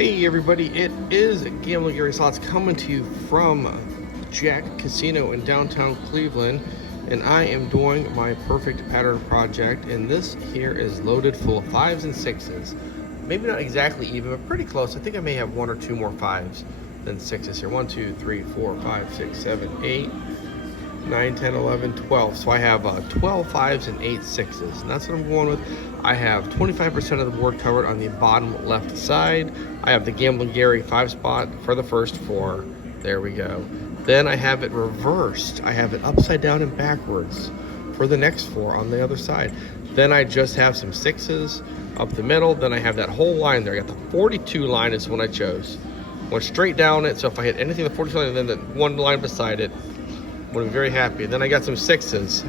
Hey everybody, it is Gambling Gary Slots coming to you from Jack Casino in downtown Cleveland, and I am doing my perfect pattern project, and this here is loaded full of 5s and 6s. Maybe not exactly even, but pretty close. I think I may have 1 or 2 more 5s than 6s here. 1, 2, 3, 4, 5, 6, 7, 8, 9, 10, 11, 12. So I have 12 5s and 8 6s, and that's what I'm going with. I have 25% of the board covered on the bottom left side. I have the Gambling Gary 5 spot for the first 4. There we go. Then I have it reversed. I have it upside down and backwards for the next 4 on the other side. Then I just have some 6s up the middle. Then I have that whole line there. I got the 42 line is the one I chose. Went straight down it, so if I hit anything the 42 line and then the one line beside it, would be very happy. Then I got some 6s.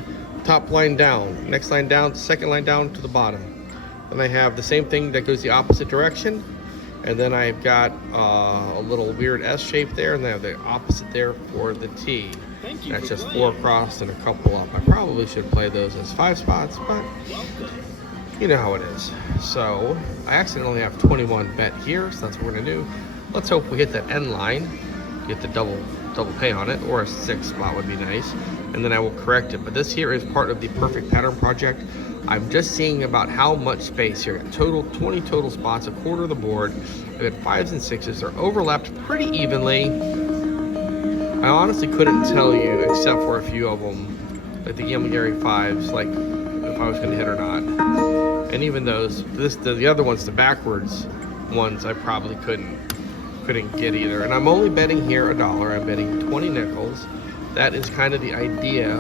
Top line down, next line down, second line down to the bottom. Then I have the same thing that goes the opposite direction. And then I've got a little weird S shape there, and then I have the opposite there for the T. Thank you. That's just 4 across and a couple up. I probably should play those as 5 spots, but you know how it is. So I accidentally have 21 bet here, so that's what we're gonna do. Let's hope we hit that end line, get the double pay on it, or a 6 spot would be nice, and then I will correct it. But this here is part of the perfect pattern project. I'm just seeing about how much space here. Total 20 total spots, a quarter of the board. I've got 5s and 6s. They're overlapped pretty evenly. I honestly couldn't tell you, except for a few of them, like the Gambling Gary 5s, like if I was going to hit or not. And even those, the other ones, the backwards ones, I probably couldn't get either. And I'm only betting here $1. I'm betting 20 nickels. That is kind of the idea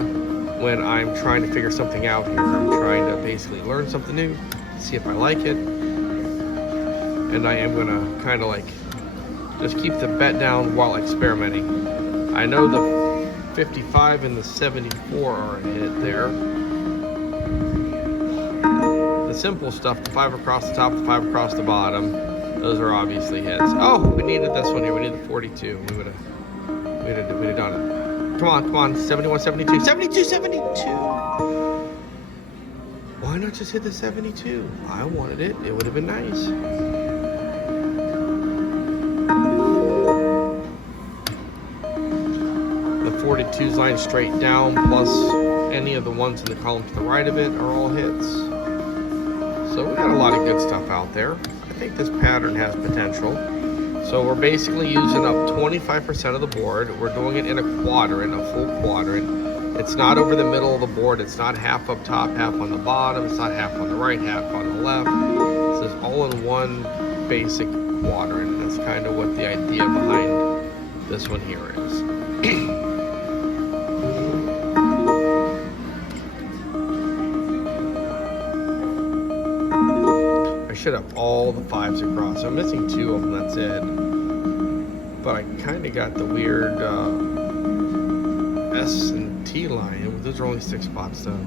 when I'm trying to figure something out here. I'm trying to basically learn something new, see if I like it. And I am gonna kind of like just keep the bet down while experimenting. I know the 55 and the 74 are a hit there. The simple stuff, the 5 across the top, the 5 across the bottom, those are obviously hits. Oh, we needed this one here. We needed the 42. We'd have done it. Come on. 71, 72. 72, 72. Why not just hit the 72? I wanted it. It would have been nice. The 42's line straight down, plus any of the ones in the column to the right of it are all hits. So we got a lot of good stuff out there. I think this pattern has potential. So we're basically using up 25% of the board. We're doing it in a quadrant, a full quadrant. It's not over the middle of the board. It's not half up top, half on the bottom. It's not half on the right, half on the left. This is all in one basic quadrant. That's kind of what the idea behind this one here is. I should have all the 5s across. I'm missing 2 of them, that's it. But I kind of got the weird S and T line. Those are only 6 spots though.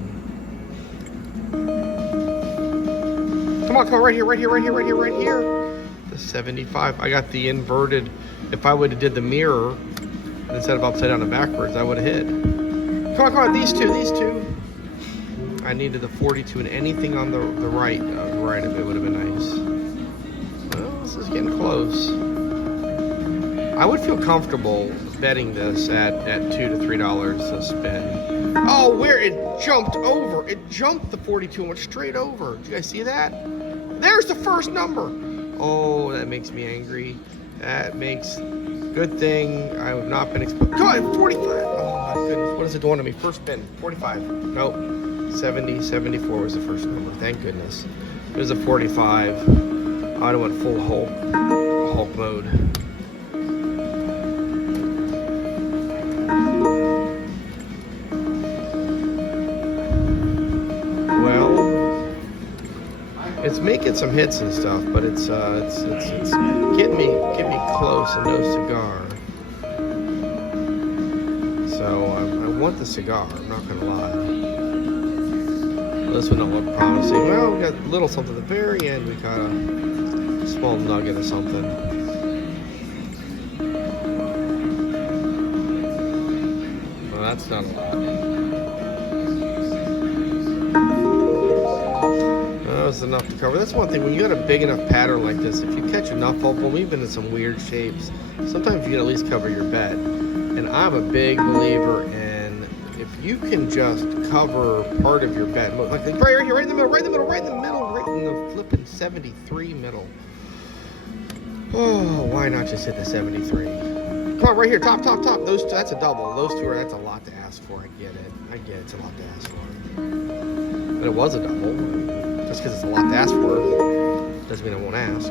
Come on, right here. The 75. I got the inverted. If I would have did the mirror instead of upside down and backwards, I would have hit. Come on, these two. I needed the 42, and anything on the right of it would have been nice. Well, this is getting close. I would feel comfortable betting this at $2 to $3 a spin. Oh, where it jumped over. It jumped the 42 and went straight over. Did you guys see that? There's the first number. Oh, that makes me angry. Good thing I have not been exposed. Come on, 45. Oh my goodness, what is it doing to me? First spin, 45. Nope. 70, 74 was the first number. Thank goodness. It was a 45. I went full Hulk mode. Well, it's making some hits and stuff, but it's getting me close and no cigar. So I want the cigar. I'm not gonna lie. This one don't look promising. Well, we got a little something at the very end. We got a small nugget or something. Well, that's not a lot. That us enough to cover. That's one thing, when you got a big enough pattern like this, if you catch enough of them, even in some weird shapes, sometimes you can at least cover your bet. And I'm a big believer in, if you can just cover part of your bet, like right here, right in the middle, right in the middle, right in the middle, right in the flipping 73 middle. Oh, why not just hit the 73? Come on, right here, top. Those two, that's a double. Those two that's a lot to ask for. I get it. It's a lot to ask for. But it was a double. Just because it's a lot to ask for doesn't mean I won't ask.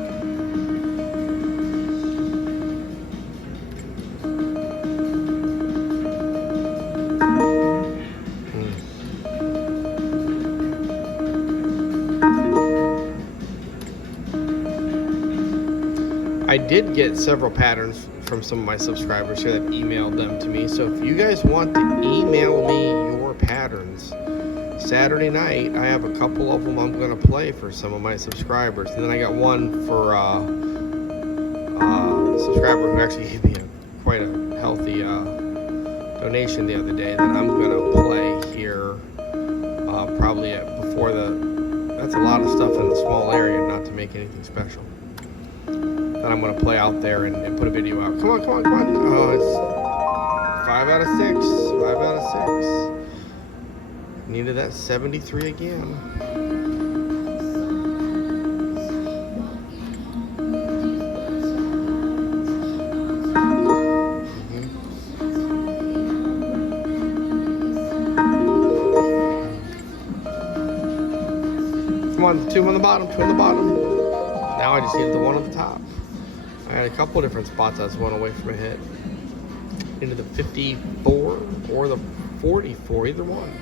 I did get several patterns from some of my subscribers here that emailed them to me. So if you guys want to email me your patterns, Saturday night I have a couple of them I'm going to play for some of my subscribers. And then I got one for a subscriber who actually gave me quite a healthy donation the other day that I'm going to play here probably before that's a lot of stuff in a small area, not to make anything special. That I'm going to play out there and put a video out. Come on. Oh, it's 5 out of 6. 5 out of 6. Needed that 73 again. Come on, 2 on the bottom, 2 on the bottom. Now I just needed the 1 on the top. I had a couple different spots I was one away from a hit. Into the 54 or the 44, either one.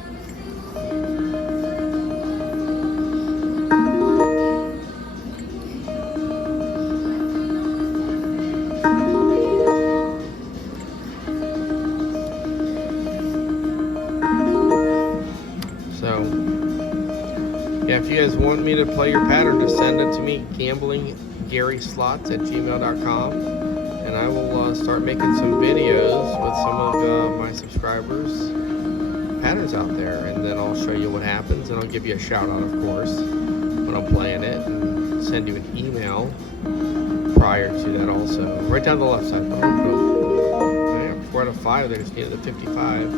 So, yeah, if you guys want me to play your pattern, just send it to me, gamblinggaryslots@gmail.com, and I will start making some videos with some of my subscribers' patterns out there, and then I'll show you what happens, and I'll give you a shout out, of course, when I'm playing it, and send you an email prior to that also. Right down the left side. Yeah, 4 out of 5, they just needed the 55.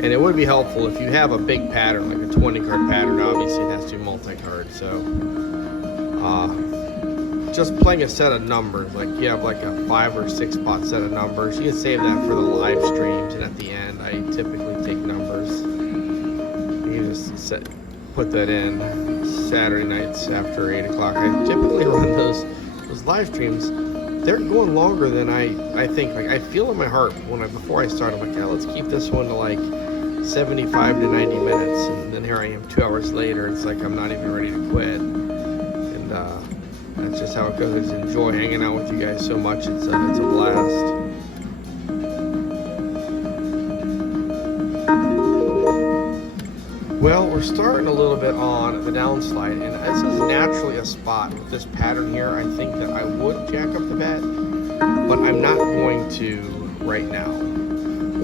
And it would be helpful if you have a big pattern, like a 20 card pattern. Obviously it has to be multi-card, so just playing a set of numbers, like you have like a 5 or 6 spot set of numbers, you can save that for the live streams, and at the end I typically take numbers. You just put that in Saturday nights after 8 o'clock. I typically run those live streams. They're going longer than I think. Like, I feel in my heart before I start, I'm like, yeah, let's keep this one to like 75 to 90 minutes, and then here I am 2 hours later. It's like I'm not even ready to quit, and that's just how it goes. I just enjoy hanging out with you guys so much. It's a blast. Well, we're starting a little bit on the downslide, and this is naturally a spot with this pattern here. I think that I would jack up the bet, but I'm not going to right now.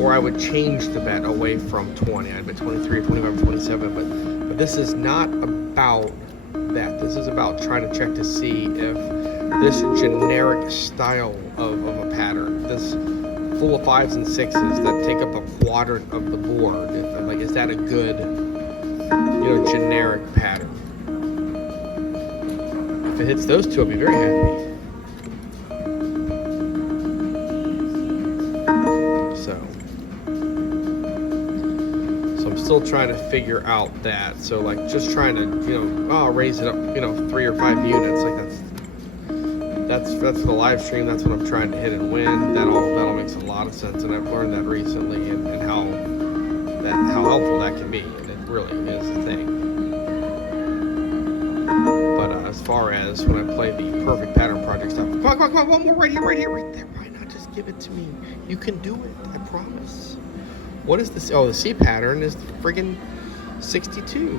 Or I would change the bet away from 20. I'd bet 23, 25, 27, but this is not about that. This is about trying to check to see if this generic style of a pattern, this full of 5s and 6s that take up a quadrant of the board, is that a good, generic pattern? If it hits those two, I'll be very happy. So I'm still trying to figure out that. So like just trying to, raise it up, 3 or 5 units. Like that's for the live stream. That's what I'm trying to hit and win. That all makes a lot of sense, and I've learned that recently, and how helpful that can be. And it really is a thing. But as far as when I play the perfect pattern project stuff, come on, one more right here, right there. Why not just give it to me? You can do it, I promise. What is this? Oh, the C pattern is friggin' 62.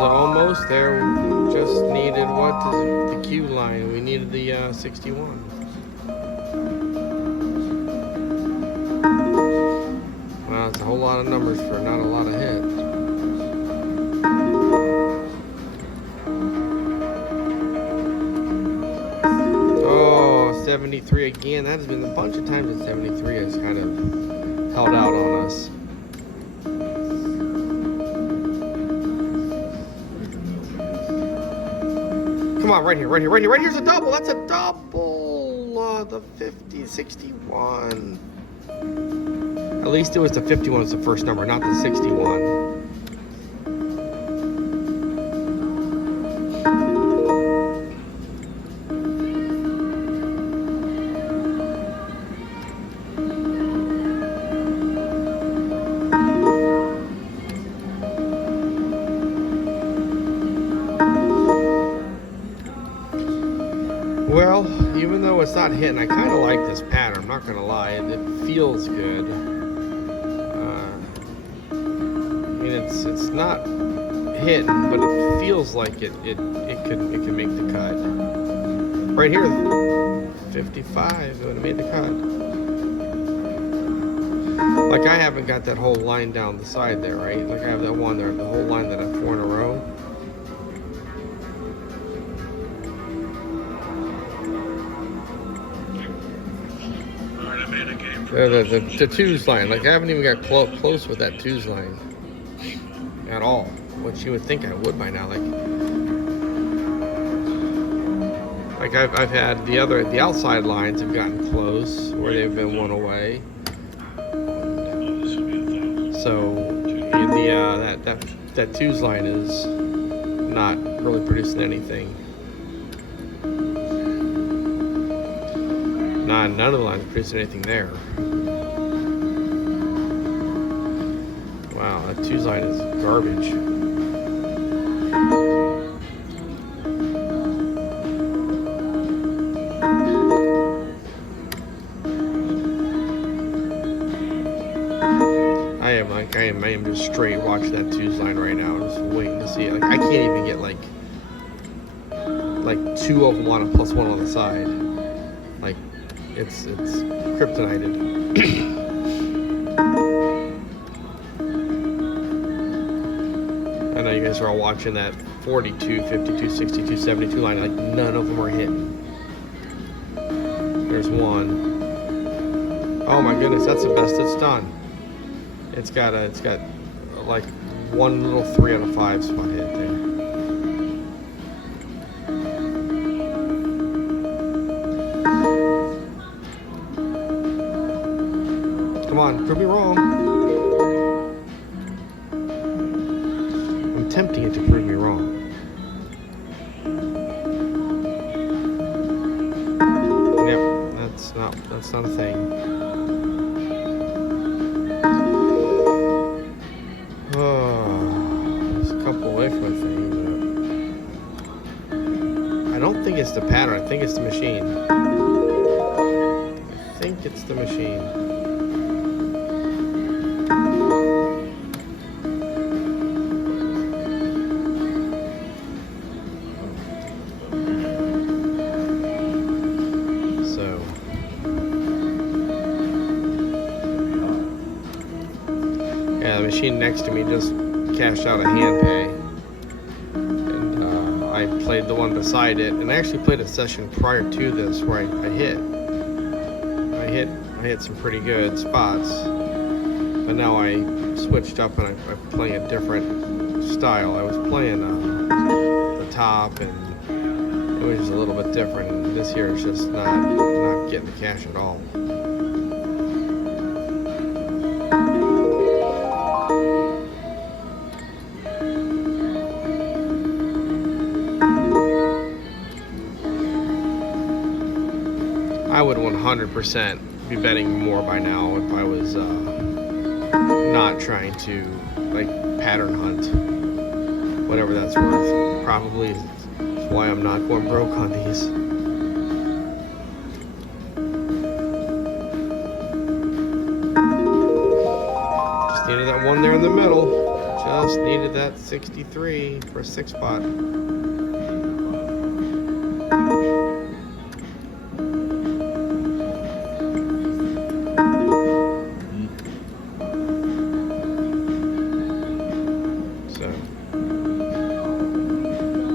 Almost there. Just needed the Q line. We needed the 61. Well, it's a whole lot of numbers for not a lot of hits. Oh, 73 again. That has been a bunch of times that 73 has kind of held out on us. Come on, right here. Here's a double. That's a double. The 50, 61. At least it was the 51 was the first number, not the 61. Well, even though it's not hitting, I kind of like this pattern. I'm not going to lie. It feels good. I mean, it's not hitting, but it feels like it could make the cut. Right here, 55, it would have made the cut. Like, I haven't got that whole line down the side there, right? Like, I have that one there, the whole line that I have 4 in a row. The twos line, like I haven't even got close with that twos line at all, which you would think I would by now. Like I've had the outside lines have gotten close where they've been one away. So that twos line is not really producing anything. None of the lines producing anything there. Wow, that twos line is garbage. I am just straight watching that twos line right now. I'm just waiting to see it. Like I can't even get like 2 of them on a plus 1 on the side. Like it's kryptonited. I know you guys are all watching that 42, 52, 62, 72 line. Like none of them are hitting. There's one. Oh my goodness, that's the best it's done. It's got like one little 3 out of 5 spot hit there. Come on, prove me wrong. I'm tempting it to prove me wrong. Yep, that's not a thing. I don't think it's the pattern. I think it's the machine. I think it's the machine. So, yeah, the machine next to me just cashed out a hand pay. I played the one beside it, and I actually played a session prior to this where I hit some pretty good spots, but now I switched up and I'm playing a different style. I was playing the top, and it was just a little bit different, and this here is just not getting the cash at all. I would 100% be betting more by now if I was not trying to like pattern hunt. whatever that's worth. Probably why I'm not going broke on these. Just needed that one there in the middle. Just needed that 63 for a 6-spot. So,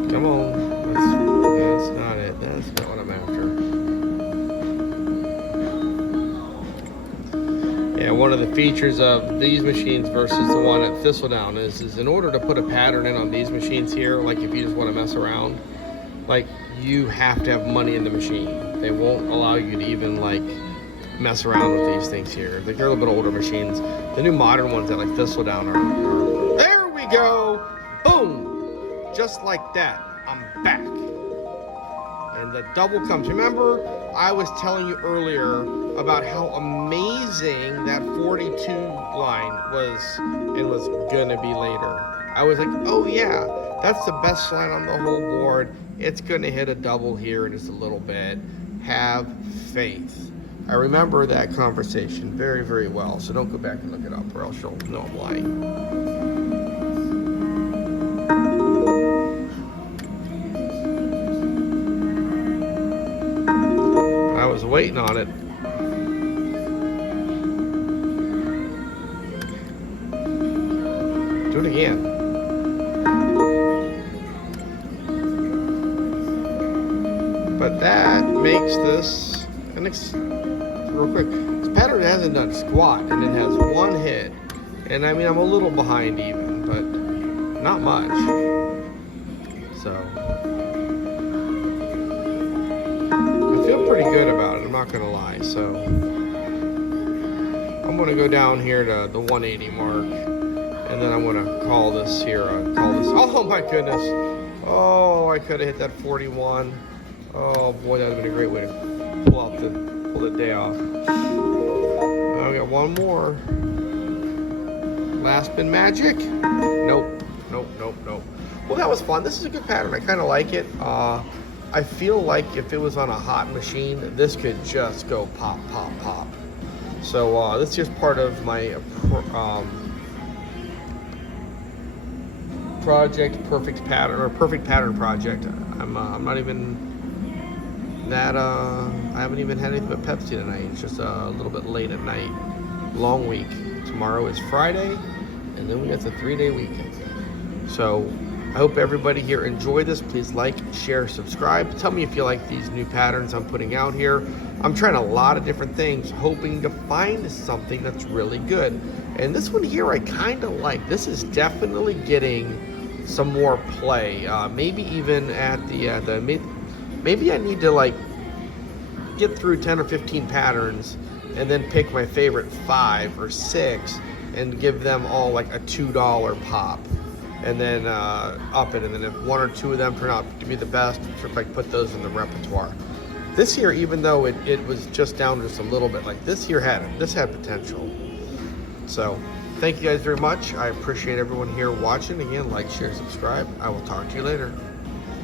come on. That's not it. That's not what I'm after. Yeah, one of the features of these machines versus the one at Thistledown is in order to put a pattern in on these machines here, like if you just want to mess around, like you have to have money in the machine. They won't allow you to even like mess around with these things here. Like they're a little bit older machines. The new modern ones that like Thistledown are there we go! Boom! Just like that, I'm back. And the double comes. Remember, I was telling you earlier about how amazing that 42 line was and was gonna be later. I was like, oh yeah, that's the best line on the whole board. It's gonna hit a double here in just a little bit. Have faith. I remember that conversation very, very well. So don't go back and look it up or else you'll know I'm lying. I was waiting on it. Do it again. But that makes this real quick. This pattern hasn't done squat and it has one hit. And I mean, I'm a little behind even, but not much. So I feel pretty good about it, I'm not gonna lie. So I'm gonna go down here to the 180 mark, and then I'm gonna call this here. Oh my goodness! Oh, I could have hit that 41. Oh boy, that would have been a great way to pull the day off. Oh, we got one more. Last spin magic. Nope. Well, that was fun. This is a good pattern. I kind of like it. I feel like if it was on a hot machine, this could just go pop, pop, pop. So this is just part of my project, perfect pattern project. I'm not even that. I haven't even had anything but Pepsi tonight. It's just a little bit late at night. Long week. Tomorrow is Friday, and then we got the 3-day weekend. So I hope everybody here enjoyed this. Please like, share, subscribe. Tell me if you like these new patterns I'm putting out here. I'm trying a lot of different things, hoping to find something that's really good. And this one here I kind of like. This is definitely getting some more play. Maybe even at maybe I need to like get through 10 or 15 patterns and then pick my favorite 5 or 6 and give them all like a $2 pop. And then up it, and then if 1 or 2 of them turn out to be the best, sort of like put those in the repertoire. This here, even though it was just down just a little bit, like this here had potential. So thank you guys very much. I appreciate everyone here watching. Again, like, share, subscribe. I will talk to you later.